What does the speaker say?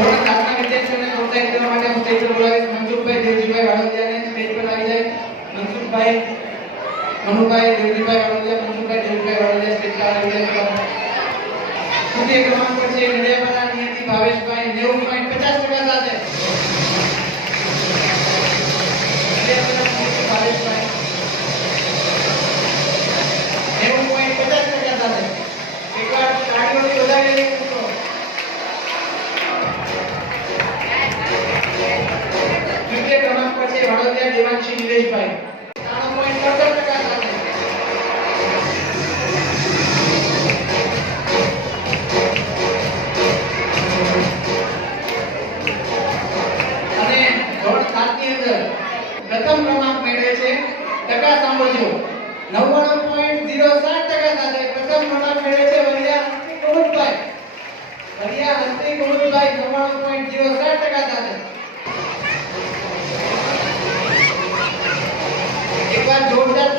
ધોરણ 7 ના વિદ્યાર્થીઓને પ્રોત્સાહિત કરવા માટે હું સ્ટેજ પર બોલાવીશ મનસુખભાઈ દેવજીભાઈ વાડોદિયાને સ્ટેજ પર આવી જાય. મનસુખભાઈ, મનુભાઈ દેવજીભાઈ વાડોદિયા, મનસુખભાઈ દેવજીભાઈ વાડોદિયા સ્ટેજ પર આવી જાય. તૃતીય ક્રમાંક પર છે નડિયાદના નિયતિ ભાવેશભાઈ 90.50% સાથે. નડિયાદના નિયતિ ભાવેશભાઈ 90.50% સાથે. એકવાર તાળીઓથી વધાવી લઈએ મિત્રો. તૃતીય ક્રમાંક પર છે વાડોદિયા દેવાંશી નિલેશભાઈ 93.67% સાથે. અને ધોરણ 7 ની અંદર પ્રથમ ક્રમાંક મેળવે છે ટકા સાંભળજો 99.07% સાથે પ્રથમ ક્રમાંક મેળવે છે વરિયા કુમુદભાઈ. વરિયા હસ્તી કુમુદભાઈ 99.07% સાથે. એકવાર જોરદાર